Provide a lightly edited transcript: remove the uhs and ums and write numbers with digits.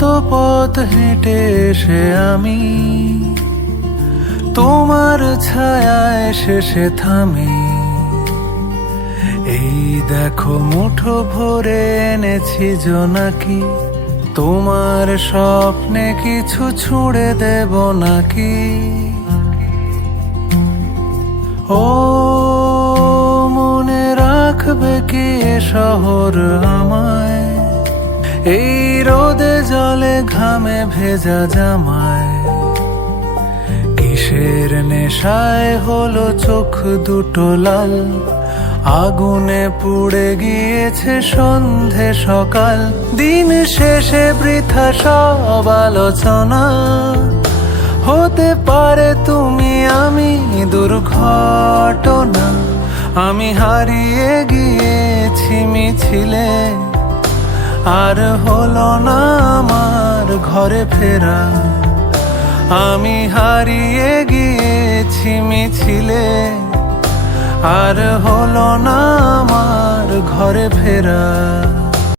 কত পথ হেঁটে এসে আমি তোমার ছায়ায় শেষে থামি। এই দেখো মুঠো ভরে এনেছি জোনাকি, তোমার স্বপ্নে কিছু ছুঁড়ে দেব নাকি? ও মনে রাখবে কি এ শহর আমায়, এই রোদে জলে ঘামে ভেজা জামায়? কিসের নেশায় হলো চোখ দুটো লাল, আগুনে পুড়ে গিয়েছে সন্ধে সকাল। দিন শেষে বৃথা সব আলোচনা, হতে পারে তুমি আমি দুর্ঘটনা। আমি হারিয়ে গিয়েছি মিছিলে, আর হলো না আমার ঘরে ফেরা। আমি হারিয়ে গিয়েছি মিছিলে, আর হলো না আমার ঘরে ফেরা।